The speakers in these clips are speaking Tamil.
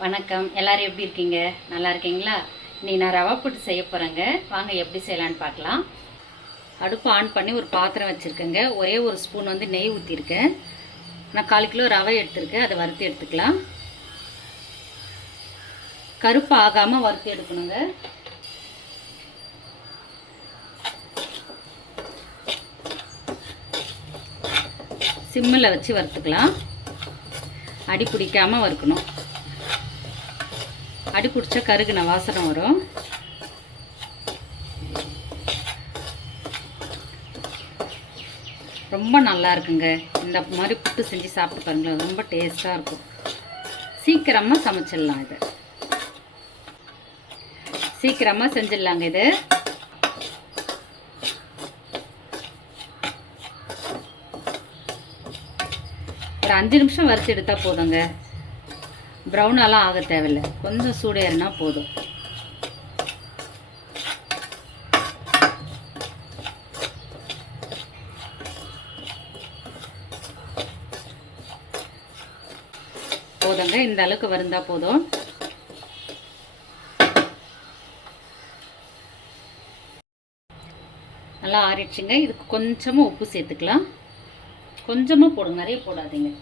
வணக்கம். எல்லாரும் எப்படி இருக்கீங்க? நல்லா இருக்கீங்களா? இன்னைக்கு நான் ரவா புட்டு செய்ய போகிறேங்க. வாங்க எப்படி செய்யலான்னு பார்க்கலாம். அடுப்பு ஆன் பண்ணி ஒரு பாத்திரம் வச்சுருக்கேங்க. ஒரே ஒரு ஸ்பூன் நெய் ஊற்றிருக்கேன். நான் 1/4 கிலோ ரவை எடுத்திருக்கேன். அதை வறுத்து எடுத்துக்கலாம். கருப்பு ஆகாமல் வறுத்து எடுக்கணுங்க. சிம்மில் வச்சு வறுத்துக்கலாம். அடி பிடிக்காமல் வறுக்கணும். அடி பிடிச்சா கருகுன வாசனை வரும். ரொம்ப நல்லா இருக்குங்க. இந்த மாதிரி புட்டு செஞ்சு சாப்பிட்டு பாருங்களேன், ரொம்ப டேஸ்ட்டாக இருக்கும். சீக்கிரமாக சமைச்சிடலாம். இது சீக்கிரமாக செஞ்சிடலாங்க. இது ஒரு 5 நிமிஷம் வறுத்து எடுத்தால் போதுங்க. ப்ரௌனாலாம் ஆக தேவையில்லை. கொஞ்சம் சூடு ஏறினா போதும். போதுங்க, இந்த அளவுக்கு வருந்தா போதும். நல்லா ஆறிடுச்சுங்க. இதுக்கு கொஞ்சமாக உப்பு சேர்த்துக்கலாம். கொஞ்சமாக போடுங்க, நிறைய போடாதீங்க.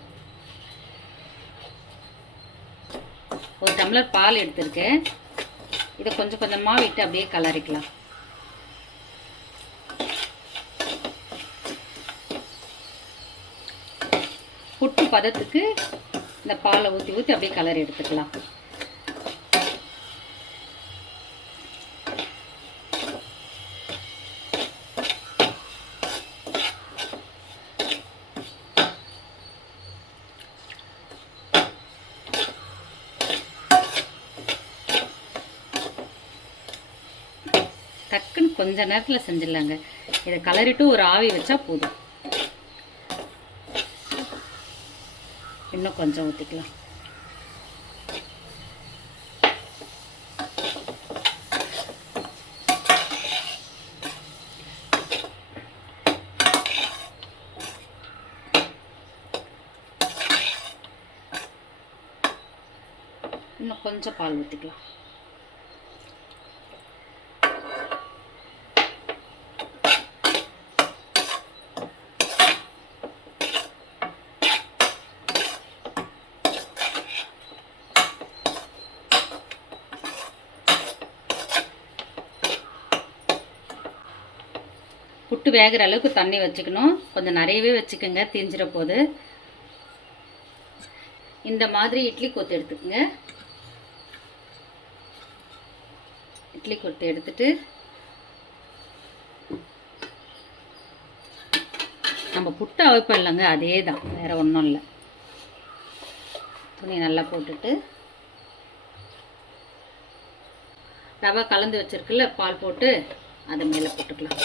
ஒரு டம்ளர் பால் எடுத்துருக்கேன். இதை கொஞ்சம் கொஞ்சமாக விட்டு அப்படியே கலரிக்கலாம். புட்டு பதத்துக்கு இந்த பாலை ஊற்றி ஊற்றி அப்படியே கலரி எடுத்துக்கலாம். டக்குன்னு கொஞ்ச நேரத்தில் செஞ்சிடலாங்க. இதை கலரிட்டு ஒரு ஆவி வச்சா போதும். இன்னும் கொஞ்சம் ஊற்றிக்கலாம். இன்னும் கொஞ்சம் பால் ஊற்றிக்கலாம். புட்டு வேகிற அளவுக்கு தண்ணி வச்சுக்கணும். கொஞ்சம் நிறையவே வச்சுக்கோங்க, தீஞ்சிட போது. இந்த மாதிரி இட்லி கொத்து எடுத்துக்கோங்க. இட்லி கொத்து எடுத்துட்டு நம்ம புட்டு அவைப்போம் இல்லைங்க, அதே தான், வேறு ஒன்றும் இல்லை. துணி நல்லா போட்டுட்டு ரவை கலந்து வச்சுருக்குல்ல, பால் போட்டு அதை மேலே போட்டுக்கலாம்.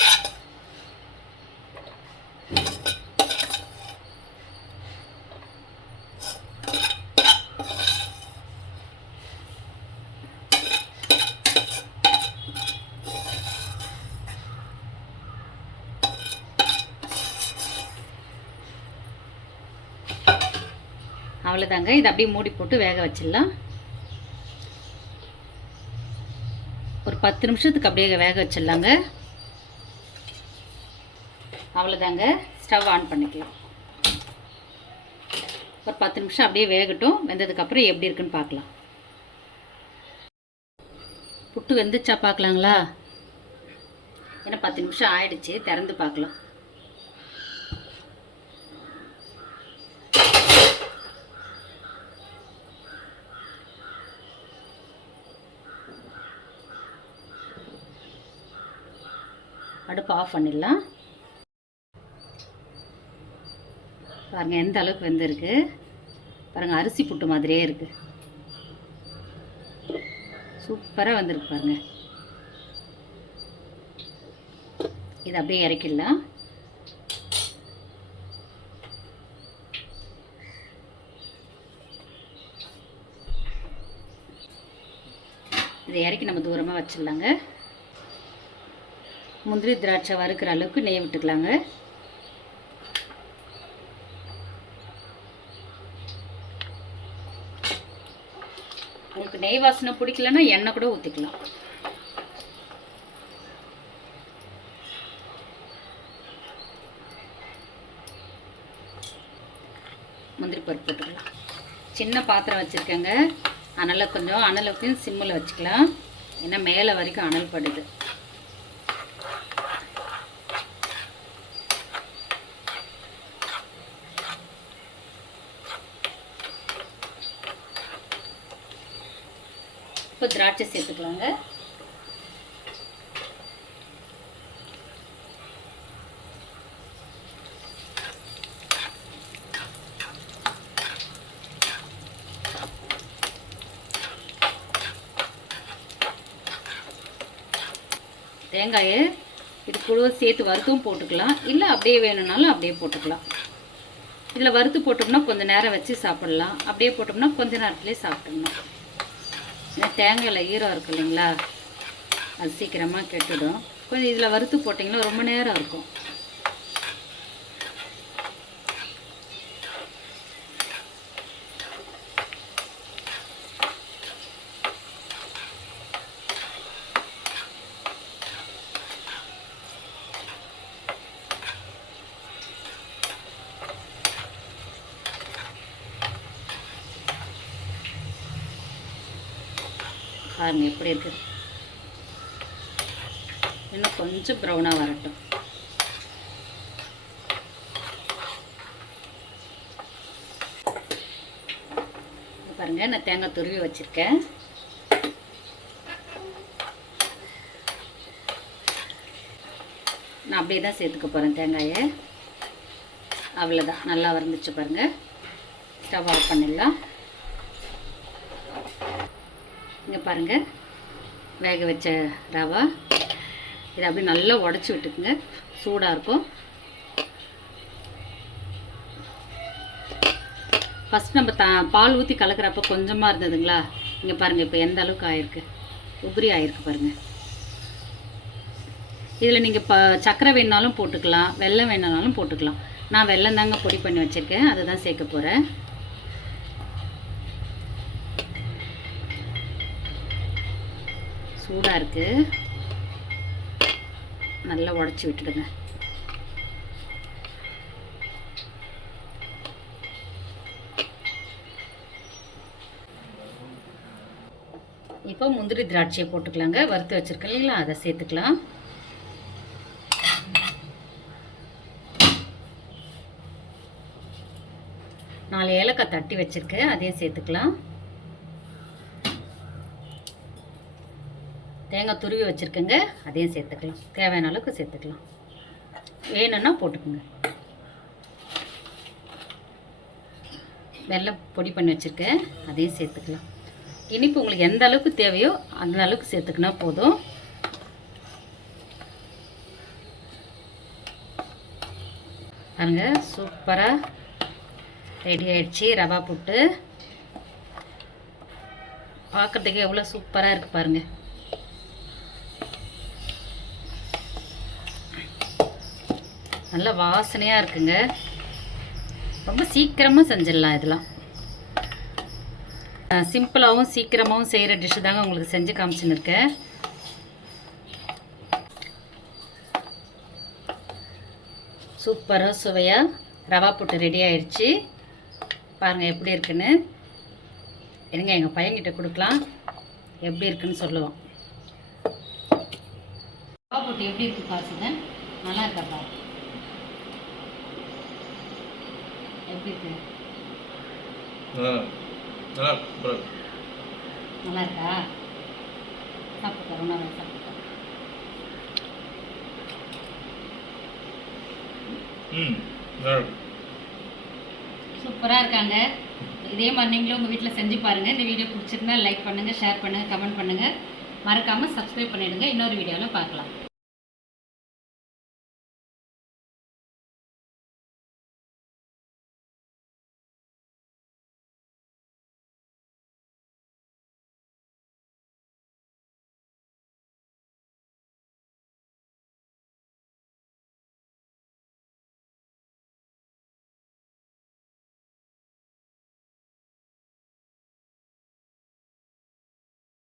அவ்வளோதாங்க. இதை அப்படியே மூடி போட்டு வேக வச்சிடலாம். ஒரு 10 நிமிஷத்துக்கு அப்படியே வேக வச்சிடலாங்க. அவ்வளோதாங்க. ஸ்டவ் ஆன் பண்ணிக்கலாம். ஒரு 10 நிமிஷம் அப்படியே வேகட்டும். வெந்ததுக்கப்புறம் எப்படி இருக்குன்னு பார்க்கலாம். புட்டு வெந்துச்சா பார்க்கலாங்களா? ஏன்னா 10 நிமிஷம் ஆயிடுச்சு. திறந்து பார்க்கலாம். அடுப்பு ஆஃப் பண்ணிடலாம். பாருங்கள் எந்த அளவுக்கு வெந்திருக்கு பாருங்கள். அரிசி புட்டு மாதிரியே இருக்குது. சூப்பராக வந்திருக்கு பாருங்கள். இதை அப்படியே இறக்கிடலாம். இதை இறக்கி நம்ம தூரமாக வச்சிடலாங்க. முந்திரி திராட்சை வறுக்கிற அளவுக்கு நெய் விட்டுக்கலாங்க. உங்களுக்கு நெய் வாசனை பிடிக்கலன்னா எண்ணெய் கூட ஊற்றிக்கலாம். முந்திரி பருப்பு போட்டுக்கலாம். சின்ன பாத்திரம் வச்சுருக்கேங்க, அதனால் கொஞ்சம் அனல் ஊற்றி சிம்மில் வச்சுக்கலாம். ஏன்னா மேலே வரைக்கும் அனல் படுது. இப்போ திராட்சை சேர்த்துக்கலாங்க. தேங்காயை இது கூட சேர்த்து வறுத்தும் போட்டுக்கலாம், இல்லை அப்படியே வேணும்னாலும் அப்படியே போட்டுக்கலாம். இதில் வறுத்து போட்டோம்னா கொஞ்சம் நேரம் வச்சு சாப்பிட்லாம், அப்படியே போட்டோம்னா கொஞ்சம் நேரத்துலேயே சாப்பிட்ணும். ஏன்னா தேங்காயில் ஈரம் இருக்குது இல்லைங்களா, அது சீக்கிரமாக கெட்டுடும். கொஞ்சம் இதில் வறுத்து போட்டிங்கன்னா ரொம்ப நேரம் இருக்கும். பாருங்க எப்படி இருக்குது. இன்னும் கொஞ்சம் ப்ரௌனாக வரட்டும். பாருங்க நான் தேங்காய் துருவி வச்சுருக்கேன். நான் அப்படியே தான் சேர்த்துக்க போகிறேன் தேங்காயை. அவ்வளோதான், நல்லா வந்துச்சு பாருங்கள். ஸ்டவ் ஆஃப் பண்ணிடலாம். இங்கே பாருங்கள், வேக வச்ச ரவா இதை அப்படியே நல்லா உடச்சி விட்டுக்குங்க, சூடாக இருக்கும். ஃபஸ்ட் நம்ம பால் ஊற்றி கலக்கிறப்ப கொஞ்சமாக இருந்ததுங்களா, இங்கே பாருங்கள் இப்போ எந்த அளவுக்கு ஆயிருக்கு, உபரி ஆயிருக்கு பாருங்கள். இதில் நீங்கள் சர்க்கரை வேணாலும் போட்டுக்கலாம், வெல்லம் வேணாலும் போட்டுக்கலாம். நான் வெல்லம் தாங்க பொடி பண்ணி வச்சுருக்கேன், அதை தான் சேர்க்க போகிறேன். சூடாக இருக்குது, நல்லா உடச்சி விட்டுடுங்க. இப்போ முந்திரி திராட்சையை போட்டுக்கலாங்க, வறுத்து வச்சுருக்கேன் இல்லைங்களா, அதை சேர்த்துக்கலாம். நாலு ஏலக்காய் தட்டி வச்சுருக்கேன், அதையும் சேர்த்துக்கலாம். தேங்காய் துருவி வச்சுருக்கேங்க, அதையும் சேர்த்துக்கலாம். தேவையான அளவுக்கு சேர்த்துக்கலாம், வேணும்னா போட்டுக்கோங்க. வெல்லம் பொடி பண்ணி வச்சுருக்கேன், அதையும் சேர்த்துக்கலாம். இனிப்பு உங்களுக்கு எந்த அளவுக்கு தேவையோ அந்த அளவுக்கு சேர்த்துக்கினா போதும். பாருங்க சூப்பராக ரெடி ஆயிடுச்சு ரவா புட்டு. பார்க்குறதுக்கு எவ்வளோ சூப்பராக இருக்குது பாருங்கள். நல்ல வாசனையாக இருக்குங்க. ரொம்ப சீக்கிரமாக செஞ்சிடலாம். இதெல்லாம் சிம்பிளாகவும் சீக்கிரமாகவும் செய்கிற டிஷ்ஷு தாங்க உங்களுக்கு செஞ்சு காமிச்சுன்னு இருக்கேன். சூப்பராக சுவையாக ரவா புட்டு ரெடி ஆயிடுச்சு. பாருங்கள் எப்படி இருக்குன்னு. இருங்க எங்கள் பையன்கிட்ட கொடுக்கலாம், எப்படி இருக்குன்னு சொல்லுவோம். ரவா புட்டு எப்படி இருக்குது பாருங்க, நல்லா இருக்கா? எப்படி இருக்கு? நல்லா இருக்கா? சாப்பிட்டு ரொம்ப நல்லா சாப்பிட்டு. சூப்பராக இருக்காங்க. இதே மாதிரி நீங்களும் உங்கள் வீட்டில் செஞ்சு பாருங்கள். இந்த வீடியோ பிடிச்சிருந்தா லைக் பண்ணுங்கள், ஷேர் பண்ணுங்கள், கமெண்ட் பண்ணுங்கள். மறக்காமல் சப்ஸ்கிரைப் பண்ணிவிடுங்க. இன்னொரு வீடியோவில் பார்க்கலாம்.